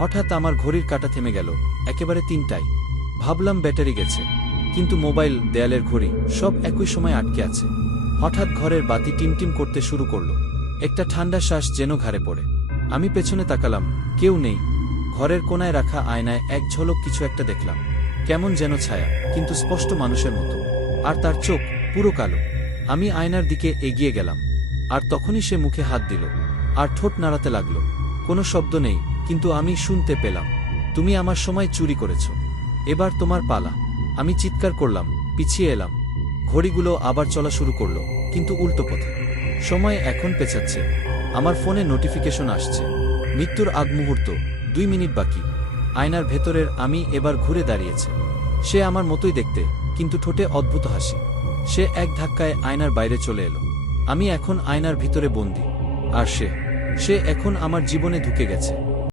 হঠাৎ আমার ঘড়ির কাঁটা থেমে গেল, একেবারে ৩টায়। ভাবলাম ব্যাটারি গেছে, কিন্তু মোবাইল, দেয়ালের ঘড়ি সব একই সময় আটকে আছে। হঠাৎ ঘরের বাতি টিমটিম করতে শুরু করল। একটা ঠান্ডা শ্বাস যেন ঘাড়ে পড়ে। আমি পেছনে তাকালাম, কেউ নেই। ঘরের কোনায় রাখা আয়নায় এক ঝলক কিছু একটা দেখলাম, কেমন যেন ছায়া, কিন্তু স্পষ্ট মানুষের মতো। আর তার চোখ পুরো কালো। আমি আয়নার দিকে এগিয়ে গেলাম, আর তখনই সে মুখে হাত দিল, আর ঠোঁট নাড়াতে লাগল। কোনো শব্দ নেই, কিন্তু আমি শুনতে পেলাম, তুমি আমার সময় চুরি করেছ, এবার তোমার পালা। আমি চিৎকার করলাম, পিছিয়ে এলাম। ঘড়িগুলো আবার চলা শুরু করলো, কিন্তু উল্টো পথে। সময় এখন পেছাচ্ছে। আমার ফোনে নোটিফিকেশন আসছে, মৃত্যুর আগ মুহূর্ত, 2 মিনিট বাকি। আয়নার ভেতরের আমি এবার ঘুরে দাঁড়িয়েছে। সে আমার মতোই দেখতে, কিন্তু ঠোঁটে অদ্ভুত হাসি। সে এক ধাক্কায় আয়নার বাইরে চলে এলো। আমি এখন আয়নার ভিতরে বন্দী, আর সে এখন আমার জীবনে ঢুকে গেছে।